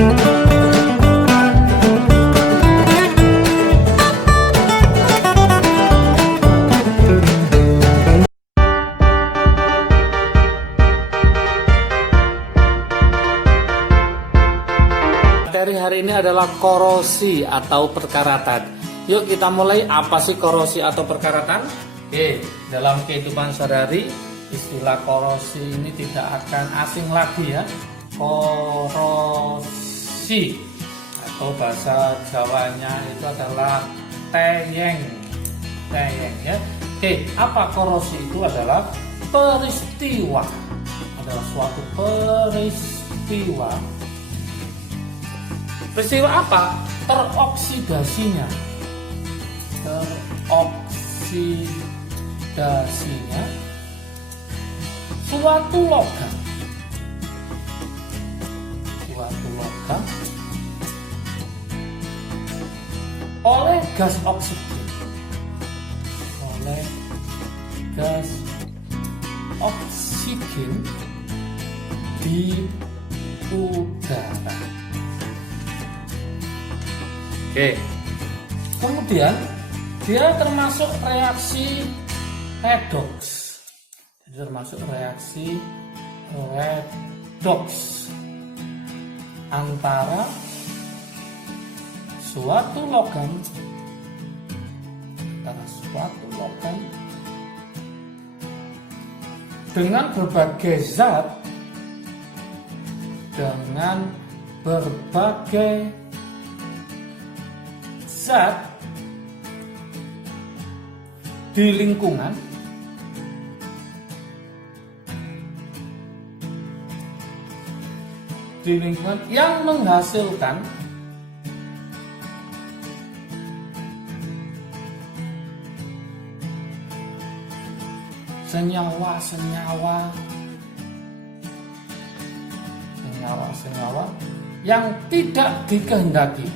Materi hari ini adalah korosi atau perkaratan. Yuk kita mulai. Apa sih korosi atau perkaratan? Oke, dalam kehidupan sehari-hari istilah korosi ini tidak akan asing lagi ya. Korosi atau bahasa Jawanya itu adalah teyeng. Teyeng ya. Oke, apa korosi itu? Adalah peristiwa. Adalah suatu peristiwa. Peristiwa apa? Teroksidasinya suatu logam oleh gas oksigen di udara. Oke. Kemudian dia termasuk reaksi redox. Antara suatu logam dengan berbagai zat di lingkungan yang menghasilkan senyawa yang tidak dikehendaki.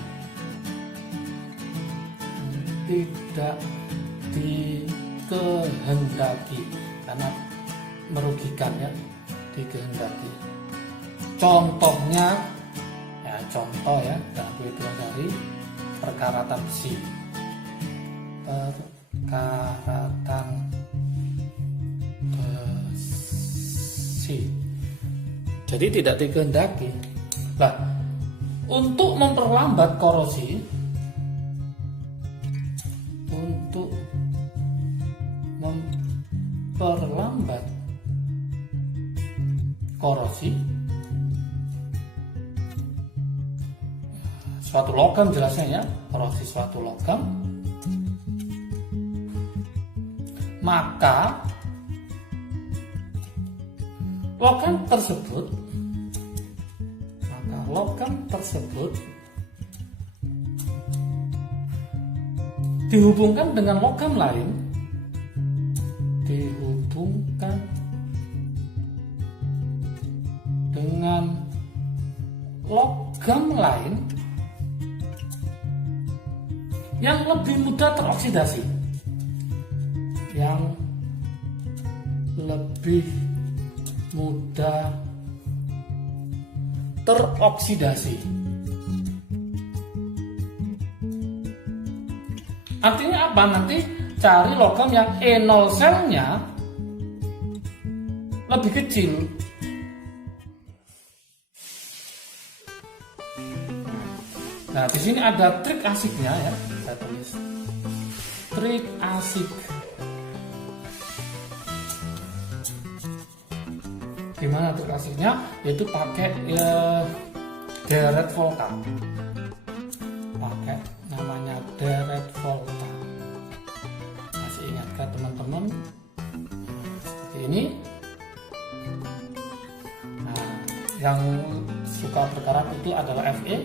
Karena merugikan ya, dikehendaki. Contohnya dalam kehidupan dari perkaratan besi. Jadi tidak dikehendaki. Nah, untuk memperlambat korosi, suatu logam jelasnya ya, korosi suatu logam, maka logam tersebut dihubungkan dengan logam lain, yang lebih mudah teroksidasi, Artinya apa? Nanti cari logam yang E0 selnya lebih kecil. Nah, di sini ada trik asiknya ya, saya tulis. Trik asik. Gimana trik asiknya? Yaitu pakai deret volta. Pakai namanya deret volta. Masih ingatkah teman-teman? Seperti ini. Nah, yang suka berkarat itu adalah Fe.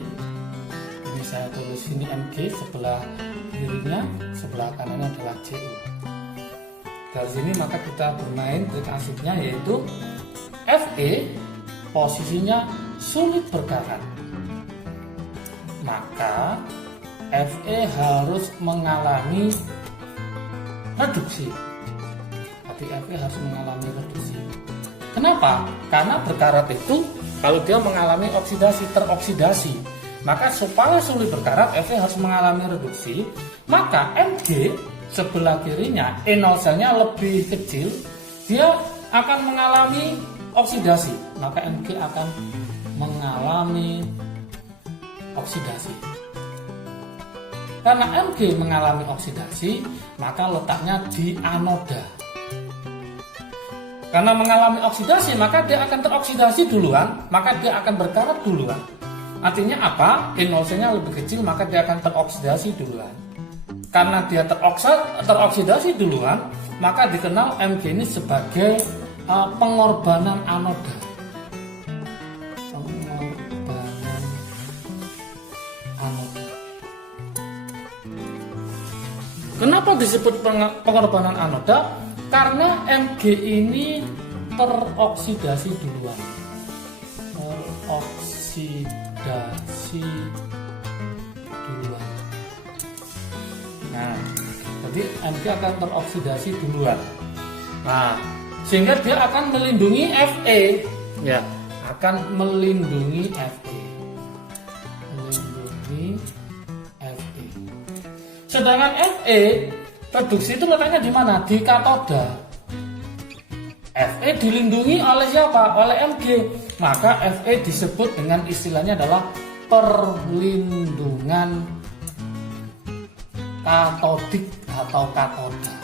Ini saya tulis ini Mg, sebelah kirinya, sebelah kanannya adalah Cu. Dari sini maka kita bermain trik asiknya, yaitu Fe posisinya sulit berkarat, maka Fe harus mengalami reduksi. Jadi Fe harus mengalami reduksi. Kenapa? Karena berkarat itu kalau dia mengalami teroksidasi. Maka supaya sulit berkarat, Fe harus mengalami reduksi. Maka Mg sebelah kirinya, E0 selnya lebih kecil, dia akan mengalami oksidasi. Maka Mg akan mengalami oksidasi. Karena Mg mengalami oksidasi, maka letaknya di anoda. Karena mengalami oksidasi, maka dia akan teroksidasi duluan, maka dia akan berkarat duluan. Artinya apa? E0-nya lebih kecil, maka dia akan teroksidasi duluan. Karena dia teroksidasi duluan, maka dikenal Mg ini sebagai pengorbanan anoda. Pengorbanan anoda. Kenapa disebut pengorbanan anoda? Karena Mg ini teroksidasi duluan. Teroksidasi duluan. Nah, jadi Mg akan teroksidasi duluan. Nah, sehingga dia akan melindungi Fe, ya, akan melindungi Fe. Melindungi Fe. Sedangkan Fe reduksi itu letaknya di mana? Di katoda. Fe dilindungi oleh siapa? Oleh Mg. Maka Fe disebut dengan istilahnya adalah perlindungan katodik atau katoda.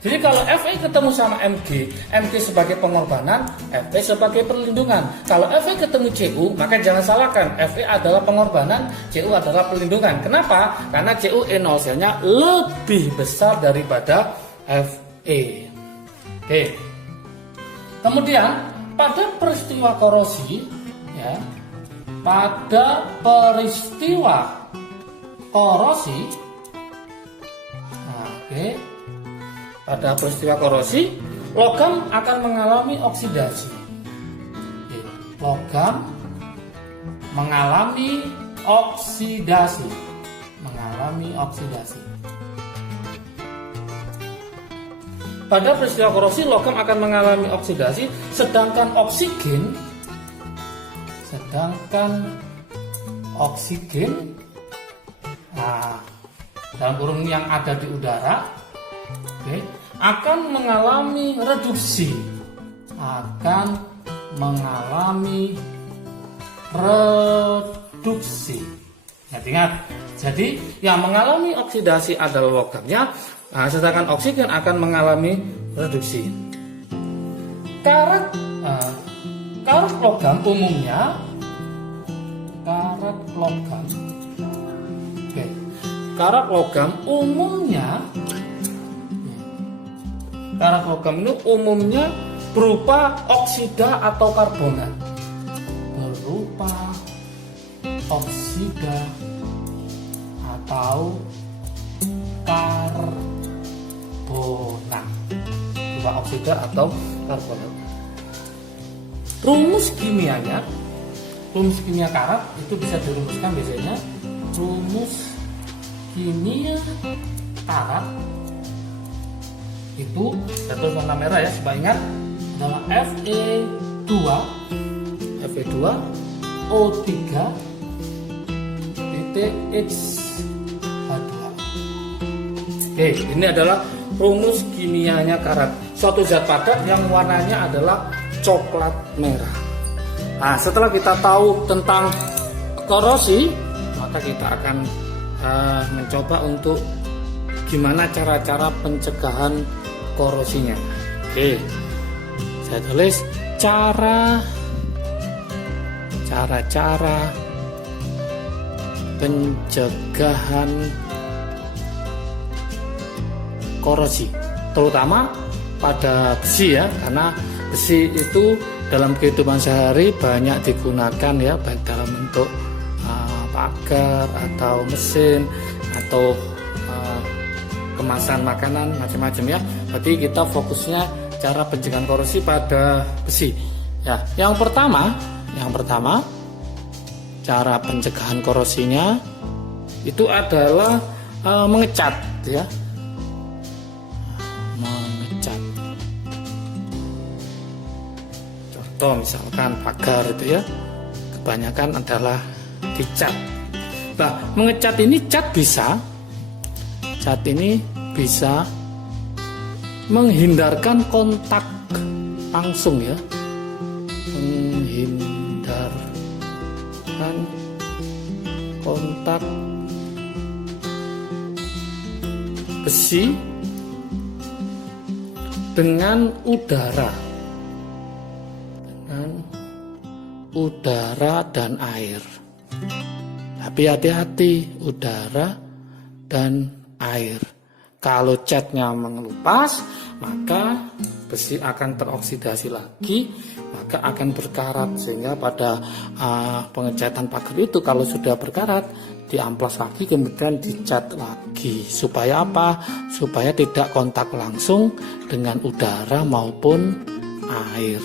Jadi kalau Fe ketemu sama Mg, Mg sebagai pengorbanan, Fe sebagai perlindungan. Kalau Fe ketemu Cu, maka jangan salahkan, Fe adalah pengorbanan, Cu adalah perlindungan. Kenapa? Karena Cu E0 selnya lebih besar daripada Fe. Oke. Kemudian pada peristiwa korosi, ya, pada peristiwa korosi, pada peristiwa korosi, logam akan mengalami oksidasi. Logam mengalami oksidasi. Pada peristiwa korosi, logam akan mengalami oksidasi, sedangkan oksigen, nah, dalam kurung yang ada di udara, akan mengalami reduksi. Ingat, jadi yang mengalami oksidasi adalah logamnya, sedangkan oksigen akan mengalami reduksi. Karat logam umumnya, karat logam ini umumnya berupa oksida atau karbonat. Rumus kimia karat itu bisa dirumuskan biasanya. Rumus kimia karat itu tulis warna merah ya, supaya ingat, adalah Fe2O3 H2. Oke, ini adalah rumus kimianya karat, suatu zat padat yang warnanya adalah coklat merah. Nah, setelah kita tahu tentang korosi, maka kita akan mencoba untuk gimana cara-cara pencegahan korosinya. Oke, saya tulis cara-cara pencegahan korosi, terutama pada besi ya, karena besi itu dalam kehidupan sehari banyak digunakan ya, baik dalam bentuk pagar atau mesin atau kemasan makanan macam-macam ya. Berarti kita fokusnya cara pencegahan korosi pada besi. Ya, yang pertama cara pencegahan korosinya itu adalah mengecat ya. contoh misalkan pagar itu ya, kebanyakan adalah dicat. Nah, mengecat ini cat ini bisa menghindarkan kontak langsung ya, menghindarkan kontak besi dengan udara dan air. Tapi hati-hati, udara dan air. Kalau catnya mengelupas, maka besi akan teroksidasi lagi, maka akan berkarat, sehingga pada pengecatan pagar itu kalau sudah berkarat diamplas lagi, kemudian dicat lagi. Supaya apa? Supaya tidak kontak langsung dengan udara maupun air.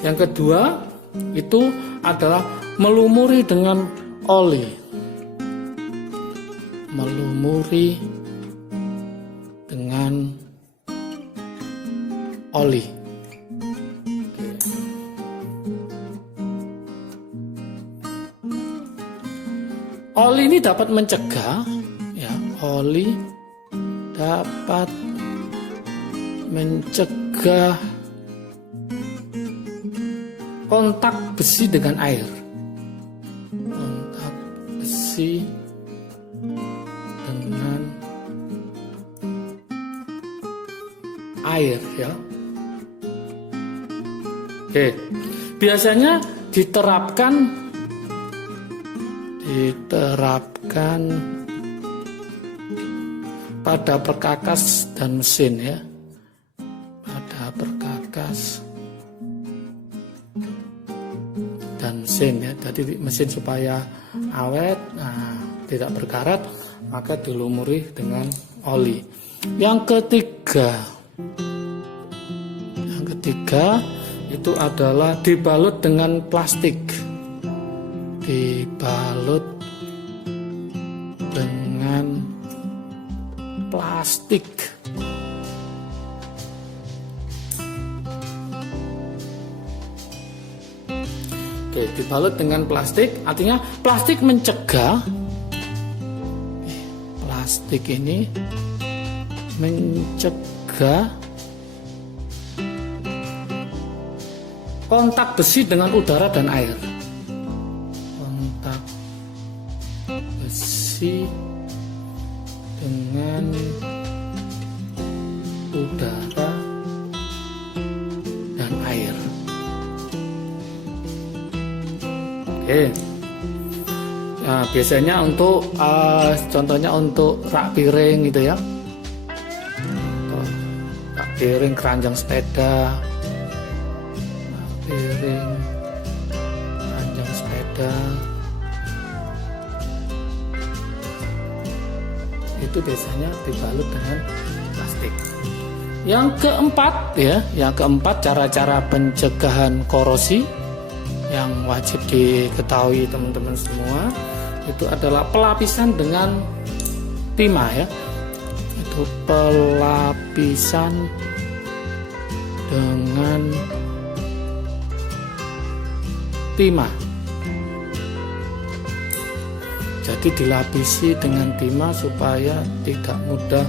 Yang kedua itu adalah melumuri dengan oli. Melumuri dengan oli. Oli ini dapat mencegah, ya, oli dapat mencegah kontak besi dengan air. Kontak besi dengan air, ya. Oke, biasanya diterapkan pada perkakas dan mesin, ya. Pada perkakas dan mesin, ya. Jadi mesin supaya awet, tidak berkarat, maka dilumuri dengan oli. Yang ketiga itu adalah dibalut dengan plastik. Dibalut dengan plastik. Oke, dibalut dengan plastik, artinya plastik mencegah. Plastik ini mencegah kontak besi dengan udara dan air. Kontak besi dengan udara dan air. Oke. Nah, biasanya untuk contohnya untuk rak piring gitu ya. Rak piring, keranjang sepeda. Piring, keranjang sepeda, itu biasanya dibalut dengan plastik. Yang keempat cara-cara pencegahan korosi yang wajib diketahui teman-teman semua, itu adalah pelapisan dengan timah, ya. Itu pelapisan dengan timah. Jadi dilapisi dengan timah supaya tidak mudah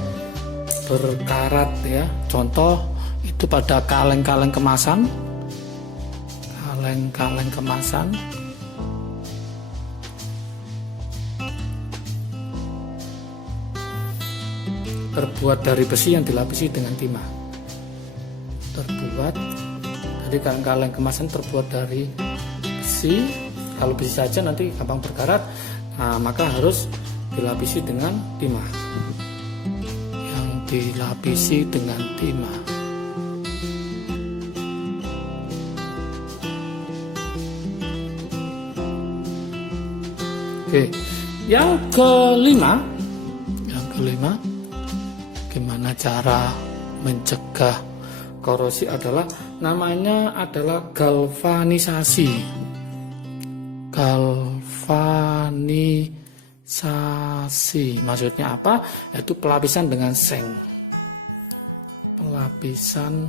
berkarat, ya. Contoh itu pada kaleng-kaleng kemasan. Kaleng-kaleng kemasan terbuat dari besi yang dilapisi dengan timah. Jadi kaleng-kaleng kemasan terbuat dari besi. Kalau besi saja nanti gampang berkarat, maka harus dilapisi dengan timah. Yang dilapisi dengan timah. Oke, yang kelima, gimana cara mencegah korosi adalah namanya adalah galvanisasi. Galvanisasi maksudnya apa? Yaitu pelapisan dengan seng. Pelapisan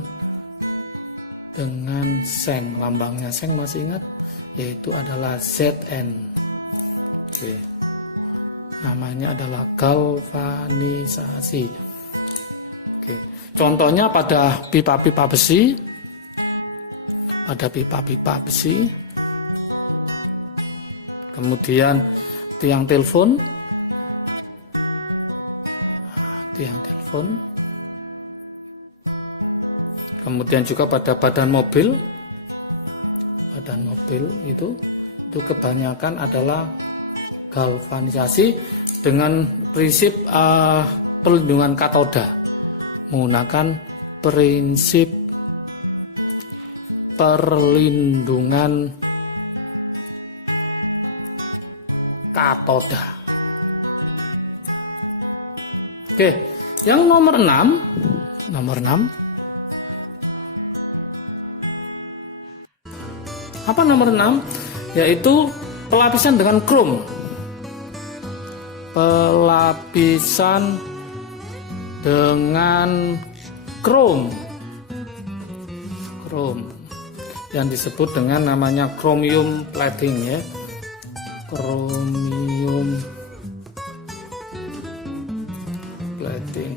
dengan seng. Lambangnya seng masih ingat, yaitu adalah Zn. Oke. Namanya adalah galvanisasi. Oke. Contohnya pada pipa-pipa besi. Pada pipa-pipa besi. Kemudian tiang telepon. Tiang telepon. Kemudian juga pada badan mobil. Badan mobil itu kebanyakan adalah galvanisasi dengan prinsip perlindungan katoda, menggunakan prinsip perlindungan katoda. Oke, yang nomor 6. Apa nomor 6? Yaitu pelapisan dengan krom. Pelapisan dengan krom. Yang disebut dengan namanya chromium plating ya. Chromium plating.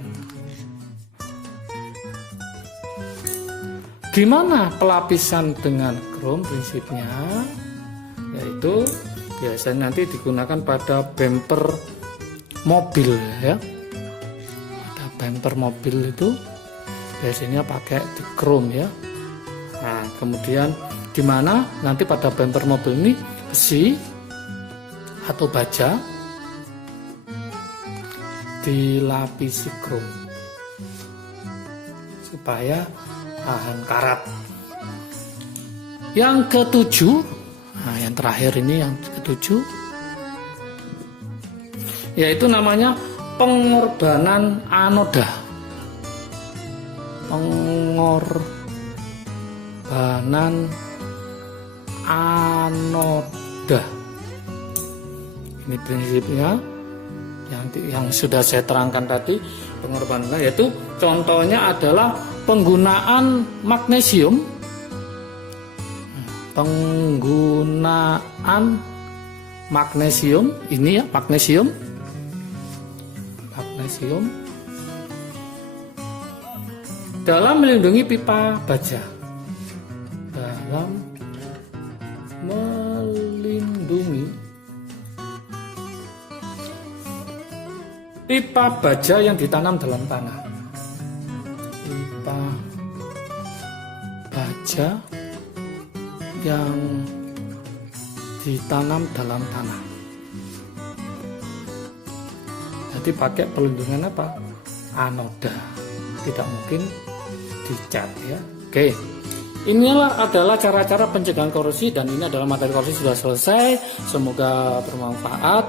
Gimana pelapisan dengan krom prinsipnya? Yaitu biasanya nanti digunakan pada bumper mobil ya. Pada bumper mobil itu biasanya pakai di krom ya. Nah, kemudian gimana nanti pada bumper mobil ini besi atau baja dilapisi krom supaya tahan karat. Yang ketujuh, nah yang terakhir ini yang ketujuh, yaitu namanya pengorbanan anoda. Pengorbanan anoda. Ini prinsipnya yang sudah saya terangkan tadi, pengorbanan, yaitu contohnya adalah penggunaan magnesium. Penggunaan magnesium ini ya, magnesium dalam melindungi pipa baja. Dalam melindungi pipa baja yang ditanam dalam tanah. Pipa baja yang ditanam dalam tanah. Jadi pakai perlindungan apa? Anoda. Tidak mungkin dicat ya. Oke. Inilah adalah cara-cara pencegahan korupsi dan ini adalah materi korupsi sudah selesai. Semoga bermanfaat.